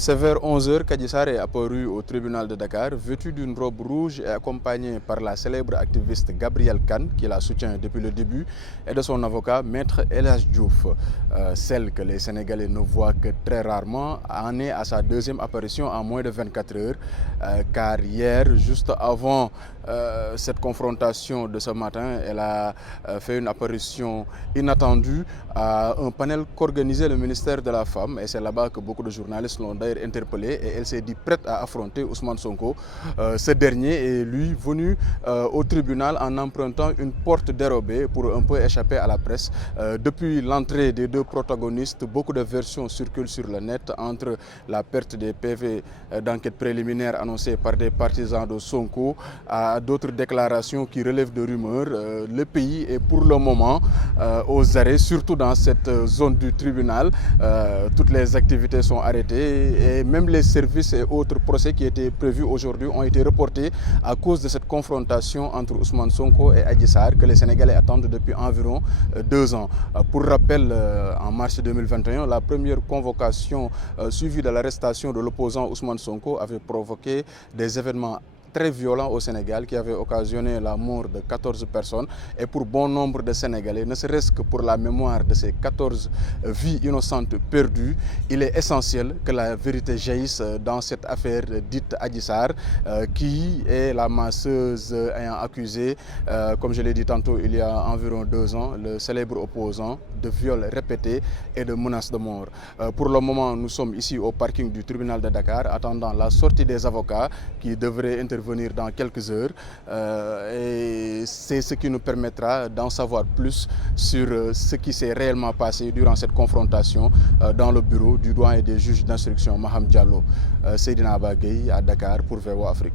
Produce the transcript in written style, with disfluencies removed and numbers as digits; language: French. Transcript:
C'est vers 11 heures qu'Adji Sarr est apparu au tribunal de Dakar, vêtu d'une robe rouge et accompagné par la célèbre activiste Gabrielle Kane, qui la soutient depuis le début, et de son avocat, Maître El Hadji Diouf. Celle que les Sénégalais ne voient que très rarement en est à sa deuxième apparition en moins de 24 heures, car hier, juste avant cette confrontation de ce matin, elle a fait une apparition inattendue à un panel qu'organisait le ministère de la Femme, et c'est là-bas que beaucoup de journalistes l'ont d'ailleurs interpellée, et elle s'est dit prête à affronter Ousmane Sonko. Ce dernier est lui venu au tribunal en empruntant une porte dérobée pour un peu échapper à la presse. Depuis l'entrée des deux protagonistes, beaucoup de versions circulent sur le net, entre la perte des PV d'enquête préliminaire annoncée par des partisans de Sonko à d'autres déclarations qui relèvent de rumeurs. Le pays est pour le moment aux arrêts, surtout dans cette zone du tribunal. Toutes les activités sont arrêtées et même les services et autres procès qui étaient prévus aujourd'hui ont été reportés à cause de cette confrontation entre Ousmane Sonko et Adji Sarr que les Sénégalais attendent depuis environ 2 ans. Pour rappel, en mars 2021, la première convocation suivie de l'arrestation de l'opposant Ousmane Sonko avait provoqué des événements très violent au Sénégal qui avait occasionné la mort de 14 personnes, et pour bon nombre de Sénégalais, ne serait-ce que pour la mémoire de ces 14 vies innocentes perdues, il est essentiel que la vérité jaillisse dans cette affaire dite Adji Sarr, qui est la masseuse ayant accusé, comme je l'ai dit tantôt il y a environ 2 ans, le célèbre opposant de viols répétés et de menaces de mort. Pour le moment, nous sommes ici au parking du tribunal de Dakar, attendant la sortie des avocats qui devraient intervenir dans quelques heures, et c'est ce qui nous permettra d'en savoir plus sur ce qui s'est réellement passé durant cette confrontation dans le bureau du doyen des juges d'instruction Maham Diallo. Seydina Bagay à Dakar pour VOA Afrique.